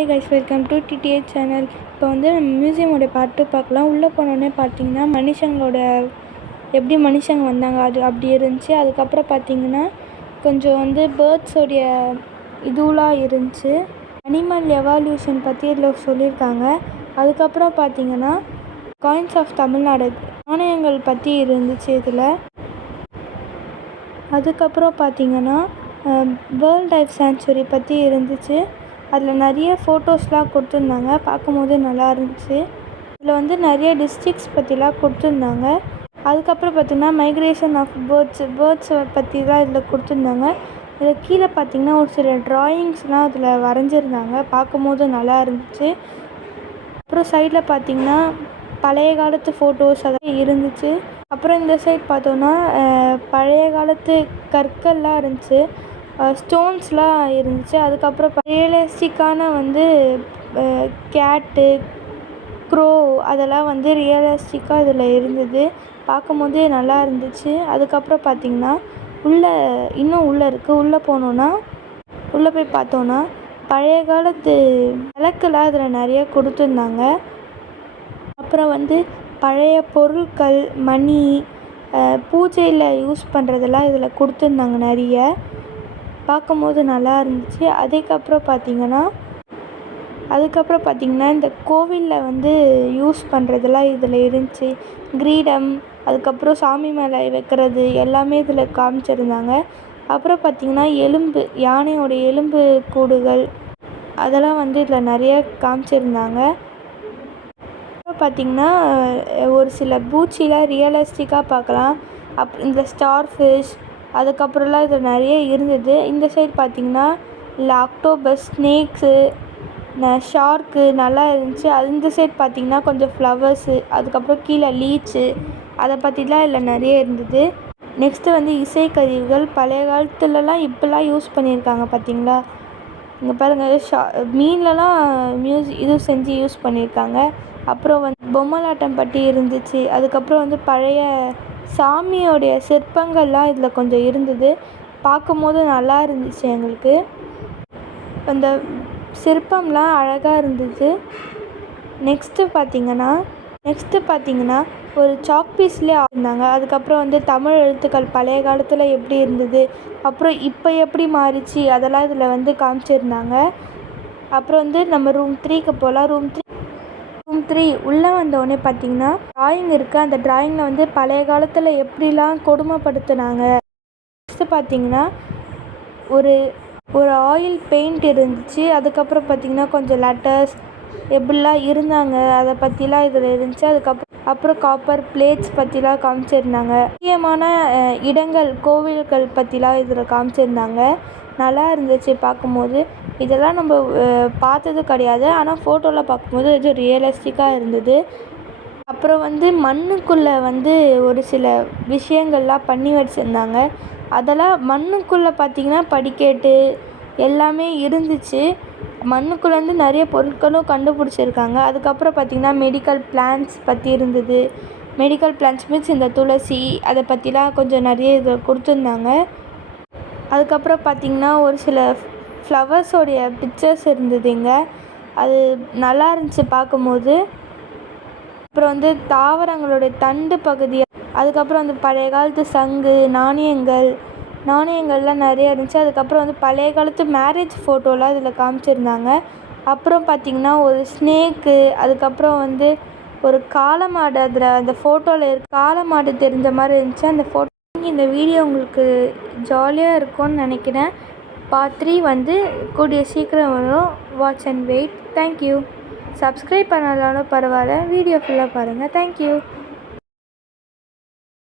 Hi guys, welcome to DTH channel. இப்போ வந்து நம்ம மியூசியமோட பார்ட்டு பார்க்கலாம். உள்ளே போனோடனே பார்த்தீங்கன்னா மனுஷங்களோட எப்படி மனுஷங்க வந்தாங்க அது அப்படி இருந்துச்சு. அதுக்கப்புறம் பார்த்தீங்கன்னா கொஞ்சம் வந்து பேர்ட்ஸோடைய இதுவெலாம் இருந்துச்சு. அனிமல் எவால்யூஷன் பற்றி இதில் சொல்லியிருக்காங்க. அதுக்கப்புறம் பார்த்தீங்கன்னா காயின்ஸ் ஆஃப் தமிழ்நாடு நாணயங்கள் பற்றி இருந்துச்சு இதில். அதுக்கப்புறம் பார்த்தீங்கன்னா வேர்ல்ட் லைஃப் சாங்சுரி பற்றி இருந்துச்சு. அதில் நிறைய ஃபோட்டோஸ்லாம் கொடுத்துருந்தாங்க, பார்க்கும்போது நல்லா இருந்துச்சு. இதில் வந்து நிறைய டிஸ்ட்ரிக்ஸ் பற்றிலாம் கொடுத்துருந்தாங்க. அதுக்கப்புறம் பார்த்திங்கன்னா மைக்ரேஷன் ஆஃப் பேர்ட்ஸை பற்றி தான் இதில் கொடுத்துருந்தாங்க. இதில் கீழே பார்த்திங்கன்னா ஒரு சில ட்ராயிங்ஸ்லாம் அதில் வரைஞ்சிருந்தாங்க, பார்க்கும்போது நல்லா இருந்துச்சு. அப்புறம் சைடில் பார்த்திங்கன்னா பழைய காலத்து ஃபோட்டோஸ் அதெல்லாம் இருந்துச்சு. அப்புறம் இந்த சைட் பார்த்தோன்னா பழைய காலத்து கற்கள்லாம் இருந்துச்சு, ஸ்டோன்ஸ்லாம் இருந்துச்சு. அதுக்கப்புறம் ரியலிஸ்டிக்கான வந்து கேட்டு, க்ரோ அதெல்லாம் வந்து ரியலிஸ்டிக்காக இதில் இருந்தது, பார்க்கும்போது நல்லா இருந்துச்சு. அதுக்கப்புறம் பார்த்திங்கன்னா இன்னும் உள்ளே இருக்குது. உள்ளே போனோன்னா உள்ளே போய் பார்த்தோன்னா பழைய காலத்து விளக்குலாம் இதில் நிறைய கொடுத்துருந்தாங்க. அப்புறம் வந்து பழைய பொருட்கள், மணி, பூஜையில் யூஸ் பண்ணுறதெல்லாம் இதில் கொடுத்துருந்தாங்க நிறைய, பார்க்கும்போது நல்லா இருந்துச்சு. அதுக்கப்புறம் பார்த்திங்கன்னா இந்த கோவிலில் வந்து யூஸ் பண்ணுறதெல்லாம் இதில் இருந்துச்சு. கிரீடம், அதுக்கப்புறம் சாமி மேலே வைக்கிறது எல்லாமே இதில் காமிச்சிருந்தாங்க. அப்புறம் பார்த்திங்கன்னா யானையோட எலும்பு கூடுகள் அதெல்லாம் வந்து இதில் நிறைய காமிச்சிருந்தாங்க. அப்புறம் பார்த்திங்கன்னா ஒரு சில பூச்சிலாம் ரியலிஸ்டிக்காக பார்க்கலாம். இந்த ஸ்டார் ஃபிஷ் அதுக்கப்புறம்லாம் இதில் நிறைய இருந்தது. இந்த சைடு பார்த்திங்கன்னா இல்லை ஆக்டோபஸ், ஸ்னேக்ஸு, ஷார்க்கு நல்லா இருந்துச்சு. இந்த சைடு பார்த்திங்கன்னா கொஞ்சம் ஃப்ளவர்ஸு, அதுக்கப்புறம் கீழே லீச்சு அதை பற்றிலாம் இதில் நிறைய இருந்தது. நெக்ஸ்ட்டு வந்து இசைக்கருவிகள் பழைய காலத்துலலாம் இப்போலாம் யூஸ் பண்ணியிருக்காங்க பார்த்திங்களா. இங்கே பாருங்கள், மீன்லலாம் இது செஞ்சு யூஸ் பண்ணியிருக்காங்க. அப்புறம் வந்து பொம்மலாட்டம் பற்றி இருந்துச்சு. அதுக்கப்புறம் வந்து பழைய சாமியோடைய சிற்பங்கள்லாம் இதில் கொஞ்சம் இருந்தது, பார்க்கும்போது நல்லா இருந்துச்சு எங்களுக்கு. அந்த சிற்பம்லாம் அழகாக இருந்துச்சு. நெக்ஸ்ட்டு பார்த்திங்கன்னா ஒரு சாக் பீஸ்லேயே இருந்தாங்க. அதுக்கப்புறம் வந்து தமிழ் எழுத்துக்கள் பழைய காலத்தில் எப்படி இருந்தது, அப்புறம் இப்போ எப்படி மாறிச்சு அதெல்லாம் இதில் வந்து காமிச்சிருந்தாங்க. அப்புறம் வந்து நம்ம ரூம் 3க்கு போகலாம். ரூம் 3 உள்ளே வந்தோடனே பார்த்திங்கன்னா ட்ராயிங் இருக்குது. அந்த ட்ராயிங்கில் வந்து பழைய காலத்தில் எப்படிலாம் கொடுமைப்படுத்தினாங்க. நெக்ஸ்ட்டு பார்த்திங்கன்னா ஒரு ஆயில் பெயிண்ட் இருந்துச்சு. அதுக்கப்புறம் பார்த்திங்கன்னா கொஞ்சம் லெட்டர்ஸ் எப்படிலாம் இருந்தாங்க அதை பற்றிலாம் இதில் இருந்துச்சு. அப்புறம் காப்பர் பிளேட்ஸ் பற்றிலாம் காமிச்சிருந்தாங்க. முக்கியமான இடங்கள், கோவில்கள் பற்றிலாம் இதில் காமிச்சிருந்தாங்க. நல்லா இருந்துச்சு பார்க்கும்போது. இதெல்லாம் நம்ம பார்த்தது கிடையாது, ஆனால் ஃபோட்டோவில் பார்க்கும்போது இது ரியலிஸ்டிக்காக இருந்தது. அப்புறம் வந்து மண்ணுக்குள்ளே வந்து ஒரு சில விஷயங்கள்லாம் பண்ணி வச்சுருந்தாங்க. அதெல்லாம் மண்ணுக்குள்ளே பார்த்திங்கன்னா படிக்கட்டு எல்லாமே இருந்துச்சு. மண்ணுக்குள்ளேருந்து நிறைய பொருட்களும் கண்டுபிடிச்சிருக்காங்க. அதுக்கப்புறம் பார்த்திங்கன்னா மெடிக்கல் பிளான்ட்ஸ் பற்றி இருந்தது. மெடிக்கல் பிளான்ட்ஸ் மீன்ஸ் இந்த துளசி அதை பற்றிலாம் கொஞ்சம் நிறைய இது கொடுத்துருந்தாங்க. அதுக்கப்புறம் பார்த்திங்கன்னா ஒரு சில ஃப்ளவர்ஸோடைய பிக்சர்ஸ் இருந்தது இங்கே, அது நல்லா இருந்துச்சு பார்க்கும்போது. அப்புறம் வந்து தாவரங்களுடைய தண்டு பகுதி, அதுக்கப்புறம் வந்து பழைய காலத்து சங்கு, நாணயங்கள்லாம் நிறைய இருந்துச்சு. அதுக்கப்புறம் வந்து பழைய காலத்து மேரேஜ் ஃபோட்டோலாம் இதில் காமிச்சிருந்தாங்க. அப்புறம் பார்த்திங்கன்னா ஒரு ஸ்னேக்கு, அதுக்கப்புறம் வந்து ஒரு காளமாடு, அதில் அந்த ஃபோட்டோவில் காளமாடு தெரிஞ்ச மாதிரி இருந்துச்சு அந்த ஃபோட்டோ. இந்த வீடியோ உங்களுக்கு ஜாலியாக இருக்கும்னு நினைக்கிறேன். பார்ட் 3 வந்து கூடிய சீக்கிரம் வரும். Watch and wait. Thank you. Subscribe பண்ணலாலும் பரவாயில்ல, வீடியோ ஃபுல்லாக பாருங்கள். தேங்க்யூ.